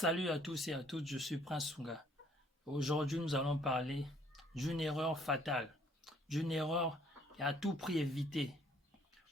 Salut à tous et à toutes, je suis Prince Sunga. Aujourd'hui, nous allons parler d'une erreur fatale, d'une erreur à tout prix éviter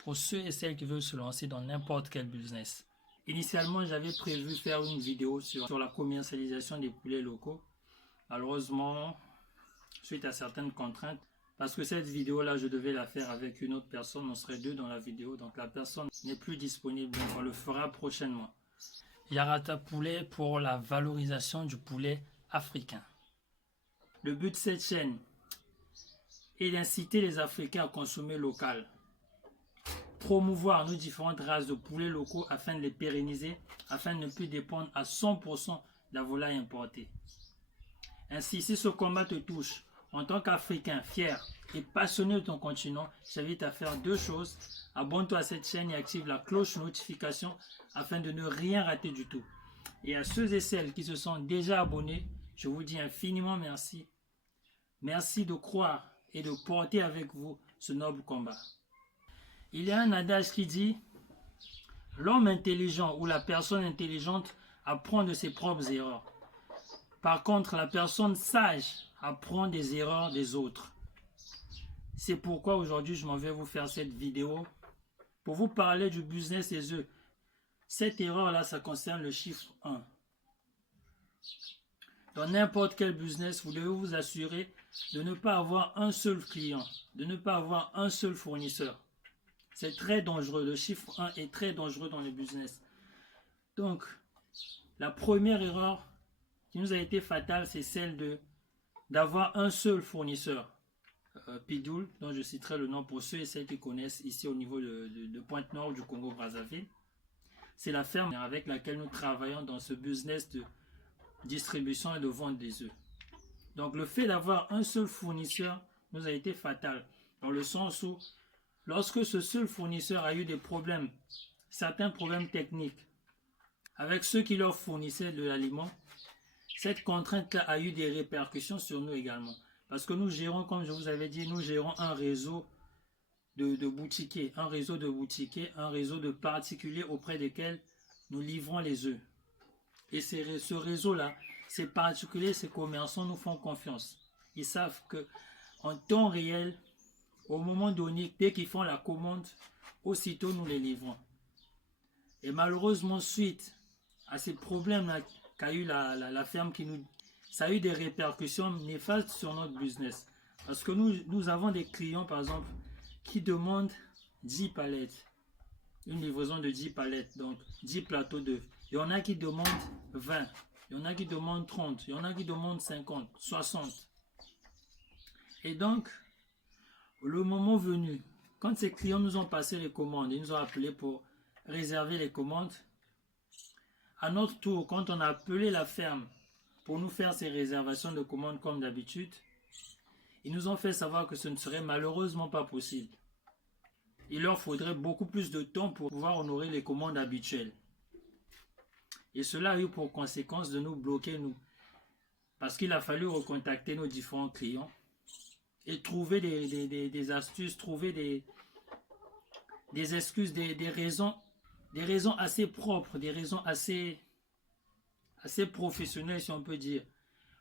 pour ceux et celles qui veulent se lancer dans n'importe quel business. Initialement, j'avais prévu faire une vidéo sur la commercialisation des poulets locaux. Malheureusement, suite à certaines contraintes, parce que cette vidéo-là, je devais la faire avec une autre personne, on serait deux dans la vidéo, donc la personne n'est plus disponible, donc on le fera prochainement. Yarata Poulet pour la valorisation du poulet africain. Le but de cette chaîne est d'inciter les Africains à consommer local, promouvoir nos différentes races de poulets locaux afin de les pérenniser, afin de ne plus dépendre à 100% de la volaille importée. Ainsi, si ce combat te touche, en tant qu'Africain fier et passionné de ton continent, je t'invite à faire deux choses. Abonne-toi à cette chaîne et active la cloche notification afin de ne rien rater du tout. Et à ceux et celles qui se sont déjà abonnés, je vous dis infiniment merci. Merci de croire et de porter avec vous ce noble combat. Il y a un adage qui dit « L'homme intelligent ou la personne intelligente apprend de ses propres erreurs. Par contre, la personne sage apprend des erreurs des autres. » C'est pourquoi aujourd'hui, je m'en vais vous faire cette vidéo pour vous parler du business des œufs. Cette erreur-là, ça concerne le chiffre 1. Dans n'importe quel business, vous devez vous assurer de ne pas avoir un seul client, de ne pas avoir un seul fournisseur. C'est très dangereux. Le chiffre 1 est très dangereux dans le business. Donc, la première erreur qui nous a été fatale, c'est celle d'avoir un seul fournisseur. Pidoul, dont je citerai le nom pour ceux et celles qui connaissent ici au niveau de Pointe-Nord du Congo-Brazzaville. C'est la ferme avec laquelle nous travaillons dans ce business de distribution et de vente des œufs. Donc le fait d'avoir un seul fournisseur nous a été fatal, dans le sens où lorsque ce seul fournisseur a eu des problèmes, certains problèmes techniques, avec ceux qui leur fournissaient de l'aliment, cette contrainte-là a eu des répercussions sur nous également. Parce que nous gérons, comme je vous avais dit, nous gérons un réseau de boutiquiers, un réseau de particuliers auprès desquels nous livrons les œufs. Et ce réseau-là, ces particuliers, ces commerçants nous font confiance. Ils savent qu'en temps réel, au moment donné, dès qu'ils font la commande, aussitôt nous les livrons. Et malheureusement, suite à ces problèmes-là qu'a eu la ferme ça a eu des répercussions néfastes sur notre business. Parce que nous avons des clients, par exemple, qui demandent 10 palettes. Une livraison de 10 palettes, donc 10 plateaux d'œufs. Il y en a qui demandent 20, il y en a qui demandent 30, il y en a qui demandent 50, 60. Et donc, le moment venu, quand ces clients nous ont passé les commandes, ils nous ont appelés pour réserver les commandes, à notre tour, quand on a appelé la ferme pour nous faire ces réservations de commandes comme d'habitude, ils nous ont fait savoir que ce ne serait malheureusement pas possible. Il leur faudrait beaucoup plus de temps pour pouvoir honorer les commandes habituelles. Et cela a eu pour conséquence de nous bloquer, nous. Parce qu'il a fallu recontacter nos différents clients et trouver des astuces, trouver des excuses, des raisons assez propres, des raisons assez professionnelles, si on peut dire,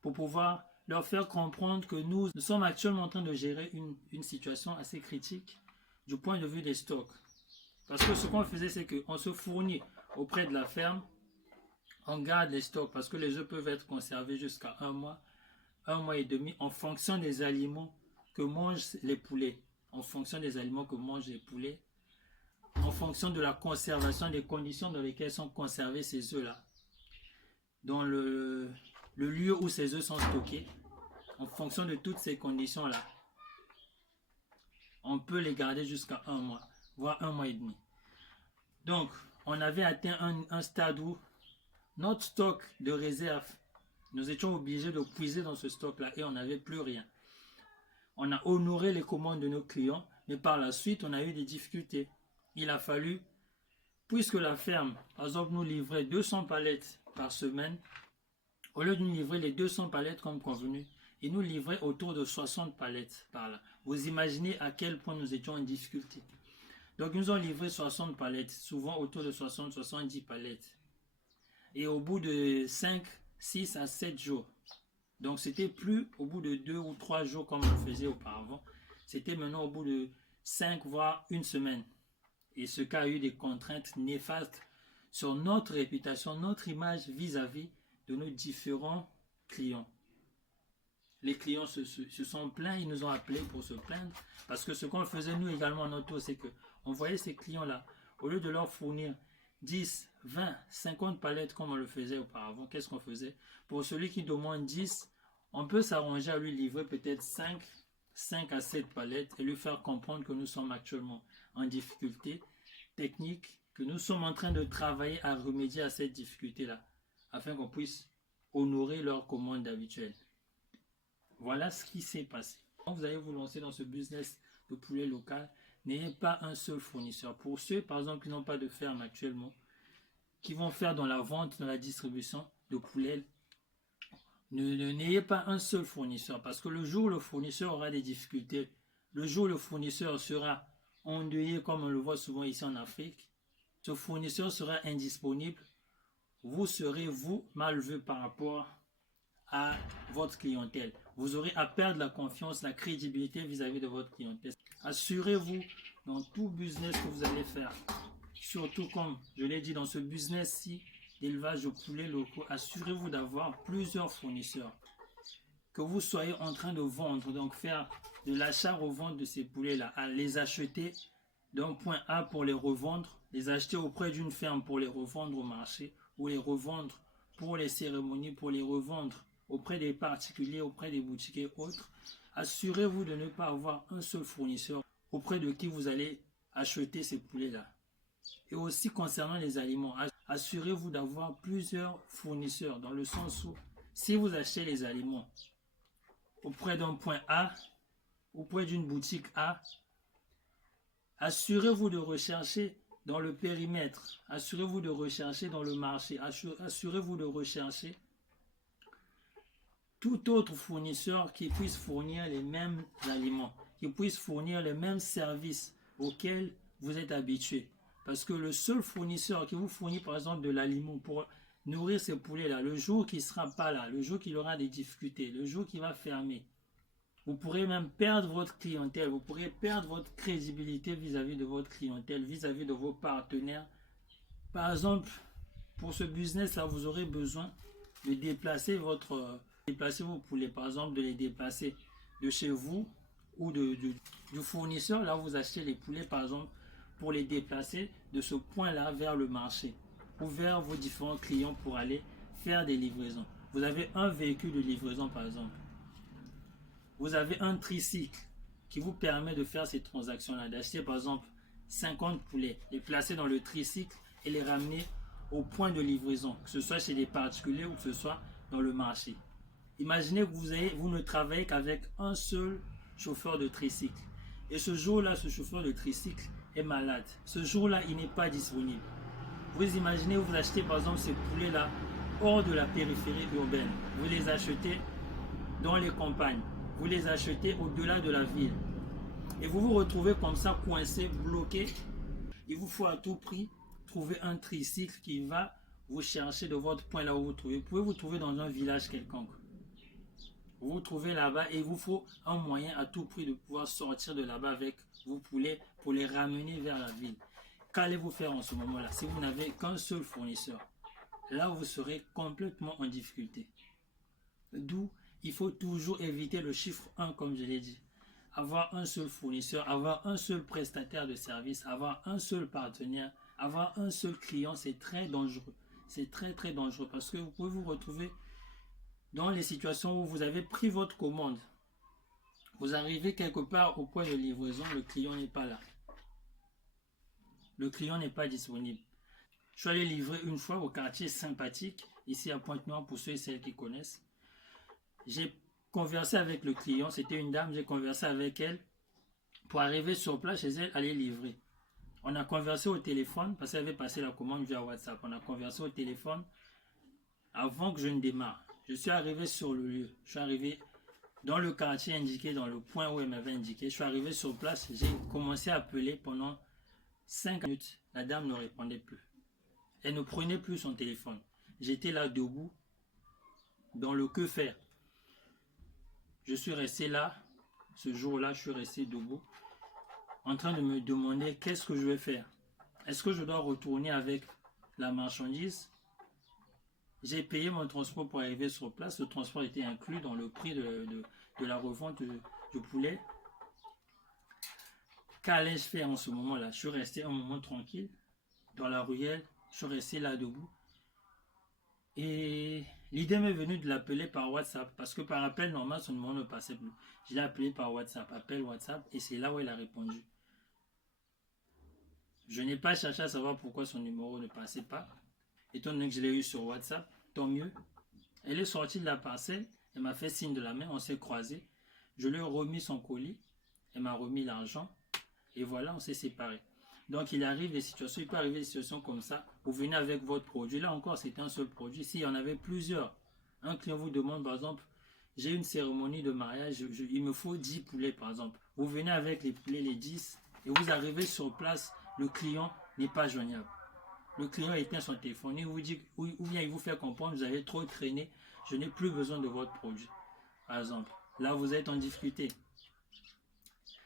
pour pouvoir leur faire comprendre que nous sommes actuellement en train de gérer une situation assez critique du point de vue des stocks. Parce que ce qu'on faisait, c'est qu'on se fournit auprès de la ferme, on garde les stocks parce que les œufs peuvent être conservés jusqu'à un mois et demi en fonction des aliments que mangent les poulets, en fonction des aliments que mangent les poulets, en fonction de la conservation, des conditions dans lesquelles sont conservés ces œufs-là, dans le lieu où ces œufs sont stockés, en fonction de toutes ces conditions-là, on peut les garder jusqu'à un mois, voire un mois et demi. Donc, on avait atteint un stade où notre stock de réserve, nous étions obligés de puiser dans ce stock-là et on n'avait plus rien. On a honoré les commandes de nos clients, mais par la suite, on a eu des difficultés. Il a fallu, puisque la ferme, par exemple, nous livrait 200 palettes par semaine, au lieu de nous livrer les 200 palettes comme convenu, il nous livrait autour de 60 palettes par là. Vous imaginez à quel point nous étions en difficulté. Donc, nous ont livré 60 palettes, souvent autour de 60-70 palettes. et au bout de 5, 6 à 7 jours. Donc c'était plus au bout de 2 ou 3 jours comme on le faisait auparavant. C'était maintenant au bout de 5 voire une semaine. Et ce cas a eu des contraintes néfastes sur notre réputation, notre image vis-à-vis de nos différents clients. Les clients se sont plaints, ils nous ont appelés pour se plaindre. Parce que ce qu'on faisait nous également en auto, c'est qu'on voyait ces clients-là, au lieu de leur fournir 10, 20, 50 palettes comme on le faisait auparavant, qu'est-ce qu'on faisait? Pour celui qui demande 10, on peut s'arranger à lui livrer peut-être 5 à 7 palettes et lui faire comprendre que nous sommes actuellement en difficulté technique, que nous sommes en train de travailler à remédier à cette difficulté-là, afin qu'on puisse honorer leurs commandes habituelles. Voilà ce qui s'est passé. Quand vous allez vous lancer dans ce business de poulet local, n'ayez pas un seul fournisseur. Pour ceux, par exemple, qui n'ont pas de ferme actuellement, qui vont faire dans la vente, dans la distribution de poulet, n'ayez pas un seul fournisseur. Parce que le jour où le fournisseur aura des difficultés, le jour où le fournisseur sera endeuillé, comme on le voit souvent ici en Afrique, ce fournisseur sera indisponible, vous serez, vous, mal vu par rapport à votre clientèle. Vous aurez à perdre la confiance, la crédibilité vis-à-vis de votre clientèle. Assurez-vous dans tout business que vous allez faire, surtout comme je l'ai dit dans ce business-ci d'élevage de poulets locaux, assurez-vous d'avoir plusieurs fournisseurs. Que vous soyez en train de vendre, donc faire de l'achat-revente de ces poulets-là, à les acheter d'un point A pour les revendre, les acheter auprès d'une ferme pour les revendre au marché, ou les revendre pour les cérémonies, pour les revendre auprès des particuliers, auprès des boutiques et autres. Assurez-vous de ne pas avoir un seul fournisseur auprès de qui vous allez acheter ces poulets-là. Et aussi concernant les aliments, assurez-vous d'avoir plusieurs fournisseurs, dans le sens où si vous achetez les aliments auprès d'un point A, auprès d'une boutique A, assurez-vous de rechercher dans le périmètre, assurez-vous de rechercher dans le marché, assurez-vous de rechercher tout autre fournisseur qui puisse fournir les mêmes aliments, qui puisse fournir les mêmes services auxquels vous êtes habitué. Parce que le seul fournisseur qui vous fournit par exemple de l'aliment pour nourrir ces poulets-là, le jour qu'il ne sera pas là, le jour qu'il aura des difficultés, le jour qu'il va fermer, vous pourrez même perdre votre clientèle, vous pourrez perdre votre crédibilité vis-à-vis de votre clientèle, vis-à-vis de vos partenaires. Par exemple, pour ce business-là, vous aurez besoin de déplacer vos poulets, par exemple de les déplacer de chez vous ou du fournisseur, là où vous achetez les poulets, par exemple, pour les déplacer de ce point-là vers le marché ou vers vos différents clients pour aller faire des livraisons. Vous avez un véhicule de livraison, par exemple. Vous avez un tricycle qui vous permet de faire ces transactions-là, d'acheter par exemple 50 poulets, les placer dans le tricycle et les ramener au point de livraison, que ce soit chez des particuliers ou que ce soit dans le marché. Imaginez que vous ne travaillez qu'avec un seul chauffeur de tricycle. Et ce jour-là, ce chauffeur de tricycle est malade. Ce jour-là, il n'est pas disponible. Vous imaginez, vous achetez par exemple ces poulets-là hors de la périphérie urbaine. Vous les achetez dans les campagnes. Vous les achetez au-delà de la ville. Et vous vous retrouvez comme ça, coincé, bloqué. Il vous faut à tout prix trouver un tricycle qui va vous chercher de votre point là où vous trouvez. Vous pouvez vous trouver dans un village quelconque. Vous vous trouvez là-bas et il vous faut un moyen à tout prix de pouvoir sortir de là-bas avec vos poulets pour les ramener vers la ville. Qu'allez-vous faire en ce moment-là si vous n'avez qu'un seul fournisseur? Là, vous serez complètement en difficulté. D'où il faut toujours éviter le chiffre 1 comme je l'ai dit. Avoir un seul fournisseur, avoir un seul prestataire de service, avoir un seul partenaire, avoir un seul client, c'est très dangereux. C'est très très dangereux parce que vous pouvez vous retrouver dans les situations où vous avez pris votre commande. Vous arrivez quelque part au point de livraison, le client n'est pas là. Le client n'est pas disponible. Je suis allé livrer une fois au quartier sympathique, ici à Pointe-Noire pour ceux et celles qui connaissent. J'ai conversé avec le client, c'était une dame, j'ai conversé avec elle pour arriver sur place chez elle, aller livrer. On a conversé au téléphone parce qu'elle avait passé la commande via WhatsApp. On a conversé au téléphone avant que je ne démarre. Je suis arrivé sur le lieu. Je suis arrivé dans le quartier indiqué, dans le point où elle m'avait indiqué. Je suis arrivé sur place. J'ai commencé à appeler pendant 5 minutes. La dame ne répondait plus. Elle ne prenait plus son téléphone. j'étais là debout, dans le que faire. Je suis resté là, ce jour-là, je suis resté debout, en train de me demander qu'est-ce que je vais faire. Est-ce que je dois retourner avec la marchandise? J'ai payé mon transport pour arriver sur place. Le transport était inclus dans le prix de la revente du poulet. Qu'allais-je faire en ce moment-là? Je suis resté un moment tranquille dans la ruelle. Je suis resté là debout. Et l'idée m'est venue de l'appeler par WhatsApp. Parce que par appel normal, son numéro ne passait plus. Je l'ai appelé par WhatsApp. Appel WhatsApp. Et c'est là où elle a répondu. Je n'ai pas cherché à savoir pourquoi son numéro ne passait pas. Étant donné que je l'ai eu sur WhatsApp, tant mieux. Elle est sortie de la parcelle. Elle m'a fait signe de la main. On s'est croisés. Je lui ai remis son colis. Elle m'a remis l'argent. Et voilà, on s'est séparés. Donc il arrive des situations, il peut arriver des situations comme ça. Vous venez avec votre produit. Là encore, c'est un seul produit. S'il y en avait plusieurs, un client vous demande par exemple, j'ai une cérémonie de mariage, il me faut 10 poulets par exemple. Vous venez avec les poulets, les 10, et vous arrivez sur place, le client n'est pas joignable. Le client éteint son téléphone, il vous dit, ou bien il vous fait comprendre, vous avez trop traîné, je n'ai plus besoin de votre produit. Par exemple, là vous êtes en difficulté.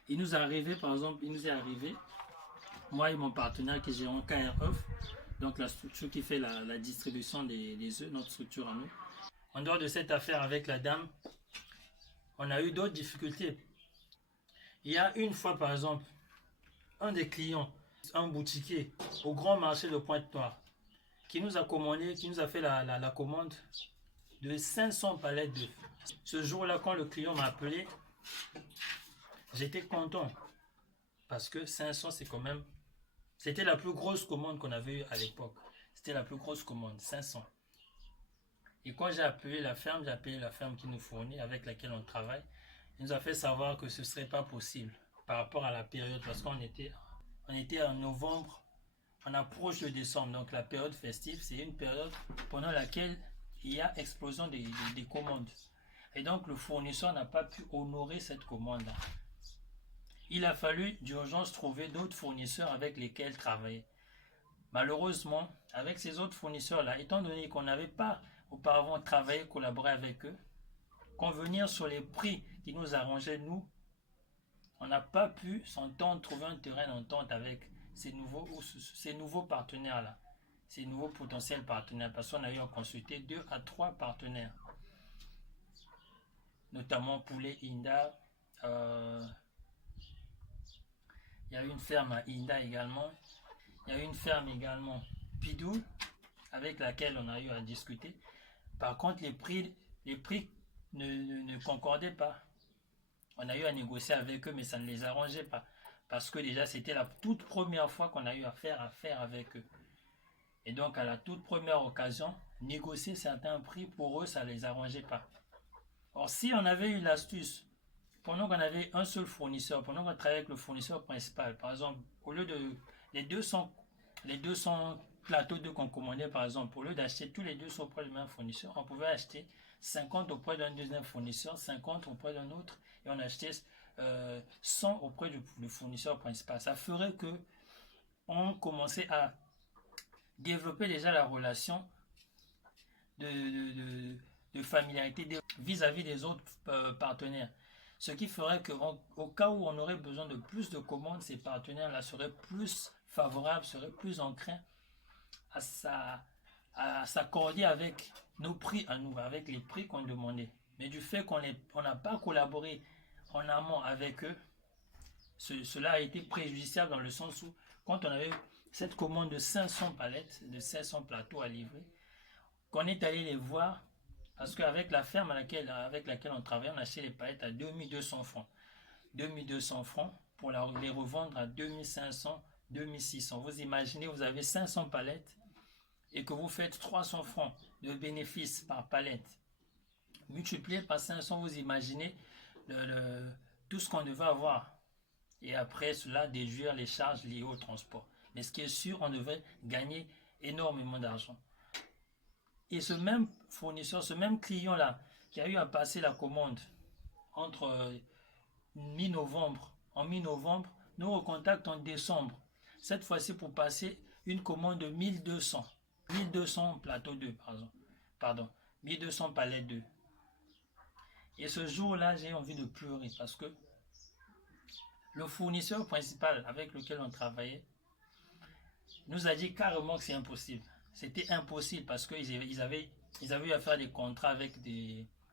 Il nous est arrivé, par exemple, moi et mon partenaire qui gère un KRF, donc la structure qui fait la distribution des œufs, notre structure à nous. En dehors de cette affaire avec la dame, on a eu d'autres difficultés. Il y a une fois, par exemple, un des clients, un boutiquier au grand marché de Pointe-Noire, qui nous a commandé, qui nous a fait la commande de 500 palettes d'œufs. Ce jour-là, quand le client m'a appelé, j'étais content parce que 500, c'est quand même... C'était la plus grosse commande qu'on avait eue à l'époque. C'était la plus grosse commande, 500. Et quand j'ai appelé la ferme qui nous fournit, avec laquelle on travaille, il nous a fait savoir que ce ne serait pas possible par rapport à la période, parce qu'on était en novembre, on approche de décembre, donc la période festive, c'est une période pendant laquelle il y a explosion des commandes. Et donc le fournisseur n'a pas pu honorer cette commande-là. Il a fallu d'urgence trouver d'autres fournisseurs avec lesquels travailler. Malheureusement, avec ces autres fournisseurs-là, étant donné qu'on n'avait pas auparavant travaillé, collaboré avec eux, convenir sur les prix qui nous arrangeaient, nous, on n'a pas pu s'entendre, trouver un terrain d'entente avec ces nouveaux partenaires-là, ces nouveaux potentiels partenaires, parce qu'on a eu à consulter 2 à 3 partenaires, notamment Poulet Inda, il y a une ferme à Inda également. Il y a une ferme également, Pidou, avec laquelle on a eu à discuter. Par contre, les prix ne concordaient pas. On a eu à négocier avec eux, mais ça ne les arrangeait pas. Parce que déjà, c'était la toute première fois qu'on a eu à faire avec eux. Et donc, à la toute première occasion, négocier certains prix, pour eux, ça ne les arrangeait pas. Or, si on avait eu l'astuce, pendant qu'on avait un seul fournisseur, pendant qu'on travaillait avec le fournisseur principal, par exemple, au lieu de les 200 plateaux d'œufs qu'on commandait, par exemple, au lieu d'acheter tous les 200 auprès du même fournisseur, on pouvait acheter 50 auprès d'un deuxième fournisseur, 50 auprès d'un autre, et on achetait 100 auprès du fournisseur principal. Ça ferait que on commençait à développer déjà la relation de familiarité vis-à-vis des autres partenaires. Ce qui ferait qu'au cas où on aurait besoin de plus de commandes, ces partenaires-là seraient plus favorables, seraient plus enclins à s'accorder avec nos prix à nous, avec les prix qu'on demandait. Mais du fait qu'on n'a pas collaboré en amont avec eux, cela a été préjudiciable dans le sens où, quand on avait cette commande de 500 palettes, de 500 plateaux à livrer, qu'on est allé les voir, parce qu'avec la ferme avec laquelle on travaille, on achetait les palettes à 2200 francs. 2200 francs pour les revendre à 2500, 2600. Vous imaginez, vous avez 500 palettes et que vous faites 300 francs de bénéfice par palette. Multiplié par 500, vous imaginez tout ce qu'on devait avoir. Et après cela, déduire les charges liées au transport. Mais ce qui est sûr, on devait gagner énormément d'argent. Et ce même fournisseur, ce même client-là, qui a eu à passer la commande entre en mi-novembre, nous recontacte en décembre. Cette fois-ci pour passer une commande de 1200. 1200 plateaux d'œufs, pardon, 1200 palettes d'œufs. Et ce jour-là, j'ai envie de pleurer parce que le fournisseur principal avec lequel on travaillait nous a dit carrément que c'est impossible. C'était impossible parce qu'ils avaient eu à faire des contrats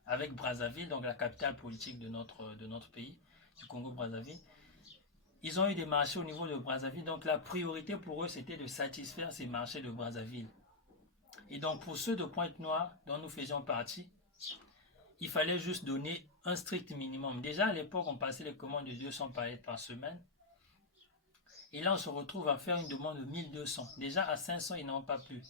avec Brazzaville, donc la capitale politique de notre pays, du Congo-Brazzaville. Ils ont eu des marchés au niveau de Brazzaville, donc la priorité pour eux, c'était de satisfaire ces marchés de Brazzaville. Et donc pour ceux de Pointe-Noire, dont nous faisions partie, il fallait juste donner un strict minimum. Déjà à l'époque, on passait les commandes de 200 palettes par semaine. Et là, on se retrouve à faire une demande de 1200. Déjà à 500, ils n'ont pas pu.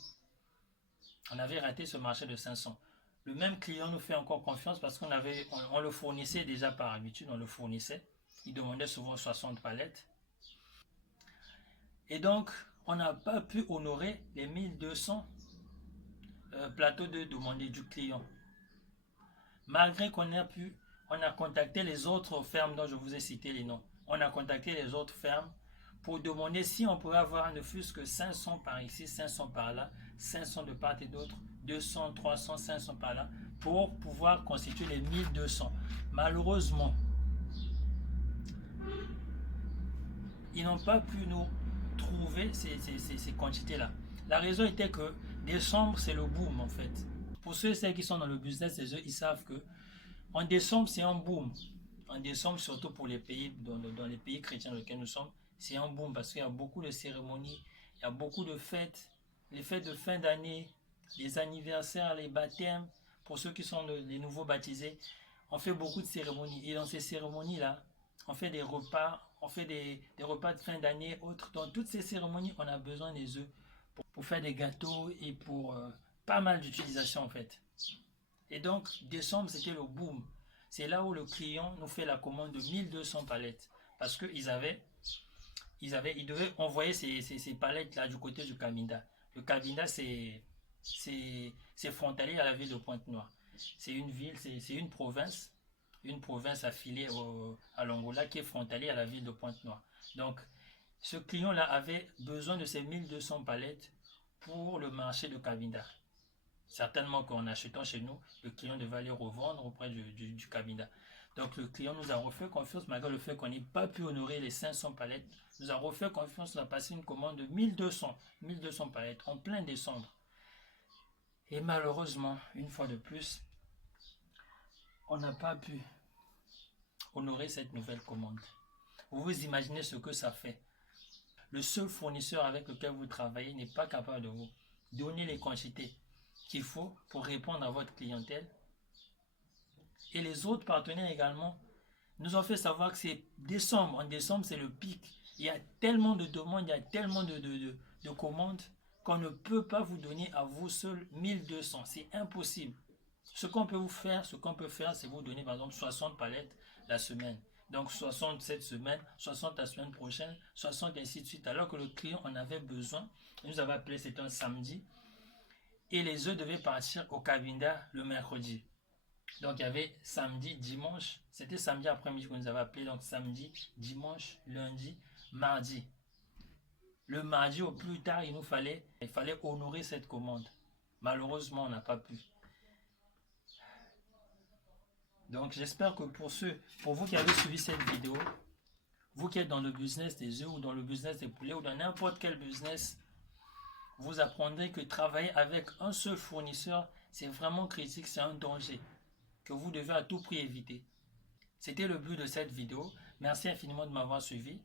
On avait raté ce marché de 500. Le même client nous fait encore confiance parce qu'on le fournissait déjà par habitude, on le fournissait. Il demandait souvent 60 palettes. Et donc, on n'a pas pu honorer les 1200 plateaux de demandés du client. Malgré qu'on a contacté les autres fermes dont je vous ai cité les noms. On a contacté les autres fermes pour demander si on pourrait avoir ne fût-ce que 500 par ici, 500 par là, 500 de part et d'autre, 200, 300, 500 par là, pour pouvoir constituer les 1200. Malheureusement, ils n'ont pas pu nous trouver ces quantités-là. La raison était que décembre, c'est le boom en fait. Pour ceux et celles qui sont dans le business des œufs, ils savent que en décembre, c'est un boom. En décembre, surtout pour les pays, dans les pays chrétiens dans lesquels nous sommes, c'est un boom parce qu'il y a beaucoup de cérémonies, il y a beaucoup de fêtes, les fêtes de fin d'année, les anniversaires, les baptêmes, pour ceux qui sont les nouveaux baptisés, on fait beaucoup de cérémonies. Et dans ces cérémonies-là, on fait des repas, on fait des repas de fin d'année, autres. Dans toutes ces cérémonies, on a besoin des œufs pour faire des gâteaux et pour pas mal d'utilisations en fait. Et donc, décembre, c'était le boom. C'est là où le client nous fait la commande de 1200 palettes. Parce qu'ils devaient envoyer ces palettes-là du côté du Cabinda. Le Cabinda, c'est frontalier à la ville de Pointe-Noire. C'est une ville, c'est une province affiliée à l'Angola qui est frontalier à la ville de Pointe-Noire. Donc, ce client-là avait besoin de ces 1200 palettes pour le marché de Cabinda. Certainement qu'en achetant chez nous, le client devait aller revendre auprès du Cabinda. Donc le client nous a refait confiance malgré le fait qu'on n'ait pas pu honorer les 500 palettes. Nous a refait confiance, on a passé une commande de 1200 palettes en plein décembre. Et malheureusement, une fois de plus, on n'a pas pu honorer cette nouvelle commande. Vous imaginez ce que ça fait. Le seul fournisseur avec lequel vous travaillez n'est pas capable de vous donner les quantités qu'il faut pour répondre à votre clientèle. Et les autres partenaires également nous ont fait savoir que c'est décembre. En décembre, c'est le pic. Il y a tellement de demandes, il y a tellement de commandes qu'on ne peut pas vous donner à vous seul 1200. C'est impossible. Ce qu'on peut faire, c'est vous donner par exemple 60 palettes la semaine. Donc 60 cette semaine, 60 la semaine prochaine, 60 ainsi de suite. Alors que le client en avait besoin. Il nous avait appelé, c'était un samedi. Et les œufs devaient partir au Cabinda le mercredi. Donc il y avait samedi, dimanche. C'était samedi après-midi qu'on nous avait appelé. Donc samedi, dimanche, lundi, mardi. Le mardi au plus tard, il fallait honorer cette commande. Malheureusement, on n'a pas pu. Donc j'espère que pour vous qui avez suivi cette vidéo, vous qui êtes dans le business des œufs ou dans le business des poulets ou dans n'importe quel business, vous apprendrez que travailler avec un seul fournisseur, c'est vraiment critique, c'est un danger que vous devez à tout prix éviter. C'était le but de cette vidéo. Merci infiniment de m'avoir suivi.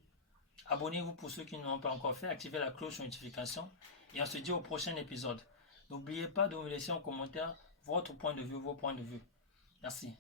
Abonnez-vous pour ceux qui ne l'ont pas encore fait, activez la cloche de notification et on se dit au prochain épisode. N'oubliez pas de me laisser en commentaire votre point de vue, vos points de vue. Merci.